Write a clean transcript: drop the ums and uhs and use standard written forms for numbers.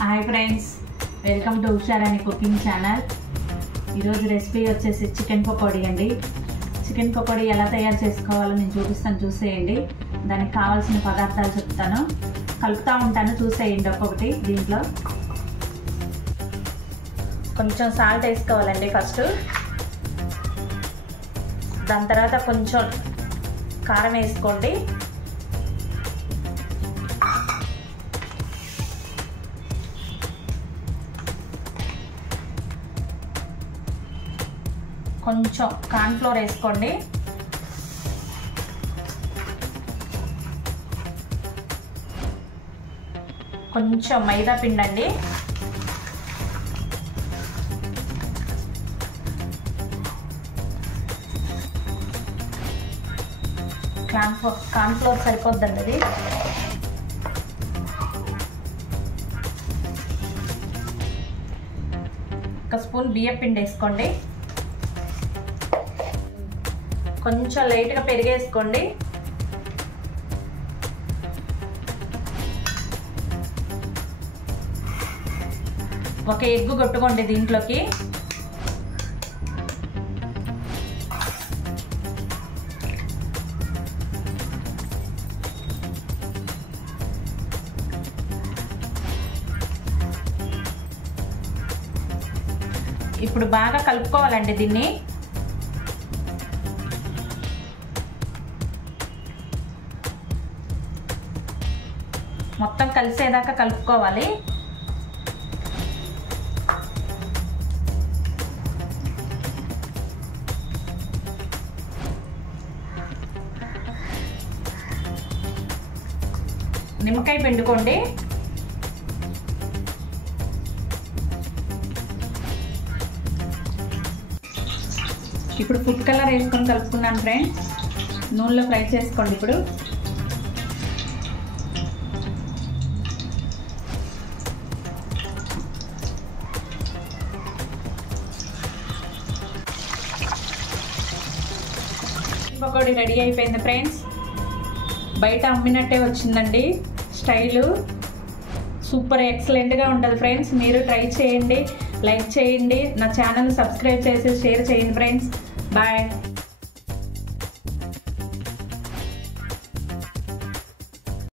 Hi friends, welcome to Usharani cooking channel. ఈరోజు recipe వచ్చేసి chicken pakodi అండి. చికెన్ పకోడీ ఎలా తయారు చేసుకోవాలో నేను చూపిస్తాను, చూసేయండి. దానికి కావాల్సిన పదార్థాలు చెప్తాను, కలుపుతూ ఉంటాను, చూసేయండి ఒక్కొక్కటి. దీంట్లో కొంచెం సాల్ట్ వేసుకోవాలండి ఫస్ట్. దాని తర్వాత కొంచెం కారం వేసుకోండి. కొంచెం కార్న్ఫ్లోర్ వేసుకోండి. కొంచెం మైదా పిండి అండి. కార్న్ఫ్లోర్ సరిపోద్దండి అది. ఒక స్పూన్ బియ్యం పిండి వేసుకోండి. కొంచెం లైట్గా పెరిగేసుకోండి. ఒక ఎగ్గు కొట్టుకోండి దీంట్లోకి. ఇప్పుడు బాగా కలుపుకోవాలండి దీన్ని. మొత్తం కలిసేదాకా కలుపుకోవాలి. నిమ్మకాయ పిండుకోండి. ఇప్పుడు ఫుడ్ కలర్ వేసుకొని కలుపుకున్నాను ఫ్రెండ్స్. నూనెలో ఫ్రై చేసుకోండి. ఇప్పుడు పకోడీ రెడీ అయిపోయింది ఫ్రెండ్స్. బయట అమ్మినట్టే వచ్చిందండి స్టైలు. సూపర్ ఎక్సలెంట్గా ఉంటుంది ఫ్రెండ్స్. మీరు ట్రై చేయండి, లైక్ చేయండి, నా ఛానల్ సబ్స్క్రైబ్ చేసి షేర్ చేయండి ఫ్రెండ్స్. బాయ్.